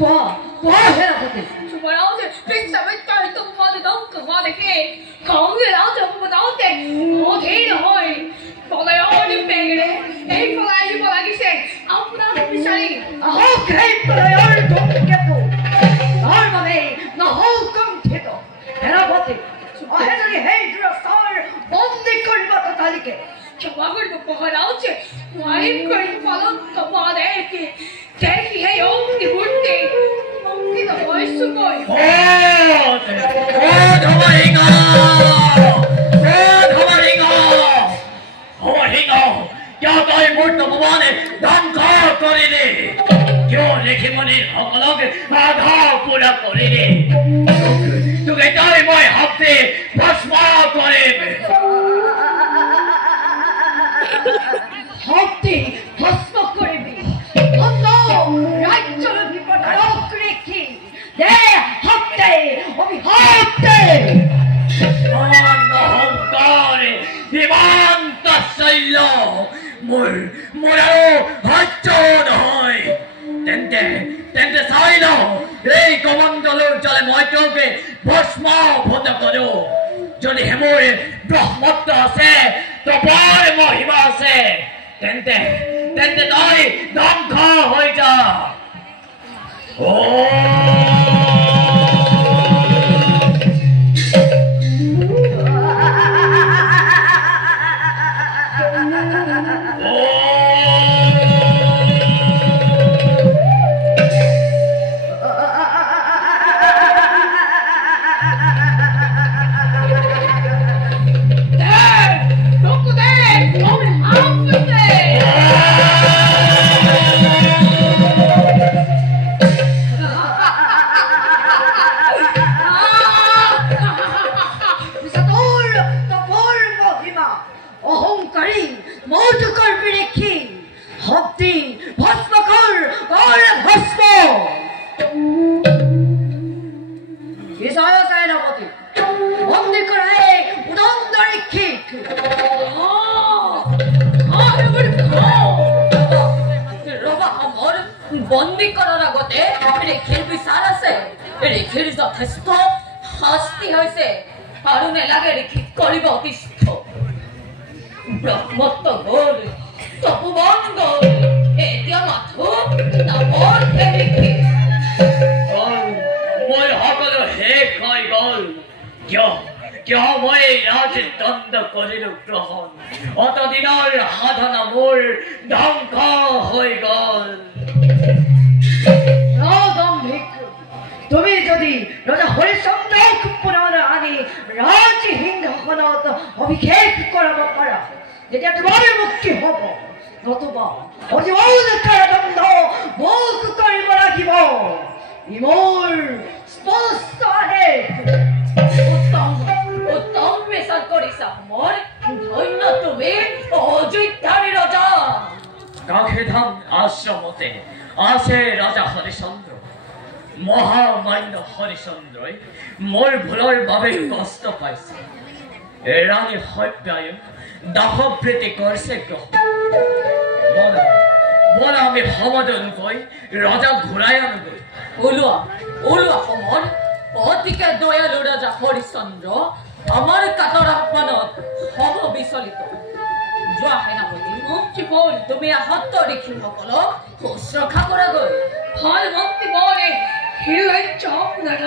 quá 해라거든. chúng ta nói thì biết sao biết chơi tung hoa thì đấu cực hoa thì kia còn người đấu thì không có đấu thì có thế rồi còn lại ôi đi về đấy đấy còn lại cái gì ông đã không biết gì 오케이 빨리 동겠고 얼마네 나 호금 태도 해라거든. 해들이 해주라 쌀 뭔데 걸마다 달리게. chúng ta cứ được bỏ đấu chứ ngoài cười mà nó cầm hoa đấy thì thế thì hay ốm thì muốn thì ông cái đầu ấy xuống rồi cho tôi muốn một món này đón khó tôi đi cho lấy cái món này học nó cái mà khó của nó tôi đi tôi cái tôi mới học thì bắt vào tôi đi học thì 헛먹거리비 너너 라이처럼 비바다로 그리키 내 학대 어비 학대 nó không có đi thì ban ta xây lò mùi đâu hết trơn rồi tên xây lò đây có mong cho luôn cho lại mọi chỗ cái boss mau phốt tập có đủ cho đi mùi đọc mất tờ xe tờ bó đi mọi bao xe tên tôi đóng khó hơi chờ বন্দি করার আগতে রেখের বিচার আছে রেখের যথেষ্ট শাস্তি হয়েছে আৰু নেলাগে ৰেখি কৰিব অতিষ্ঠ ব্ৰহ্মত্ব গ'ল তপোবন গ'ল এতিয়া মাথো নামৰ ৰেখি মই সকলো শেষ হৈ গ'ল কিয় মই ৰাজদণ্ড কৰিলো গ্ৰহণ অতদিনৰ সাধনা মোৰ ধ্বংস হৈ গ'ল তুমি যদি ৰাজা হৰিচন্দ্ৰ কুপুৰাৰ আনি ৰাজহিংসনত অভিষেক কৰাব পাৰা যেতিয়া তোমাৰ মুক্তি হ'ব নতুবা অজীৱন কাৰাদণ্ড ভোগ কৰিব লাগিব ই মোৰ স্পষ্ট আদেশ উত্তম বিচাৰ কৰিছা মোৰ ধন্য তুমি অযোধ্যাৰ ৰজা কাকেধাম আশ্ৰমতে আছে ৰাজা হৰিচন্দ্ৰ মহামান্য হৰিচন্দ্ৰই মোৰ ভুলৰ বাবে কষ্ট পাইছে ৰাণী সত্যায়ন দাহপ্ৰীতি কৰিছে বল আমি সমাধান কৈ ৰজা ঘূৰাই আনোগৈ ওলোৱা সমন অতিকে দয়ালু ৰাজা হৰিচন্দ্ৰ আমাৰ কাতৰ আহ্বানত সম বিচলিত যোৱা সেনাপতি মন্ত্ৰী বল তুমি আহত ঋষিসকলক শুশ্ৰূষা কৰাগৈ হয় মন্ত্ৰী বল সেই ৰাজ্য আপোনাৰ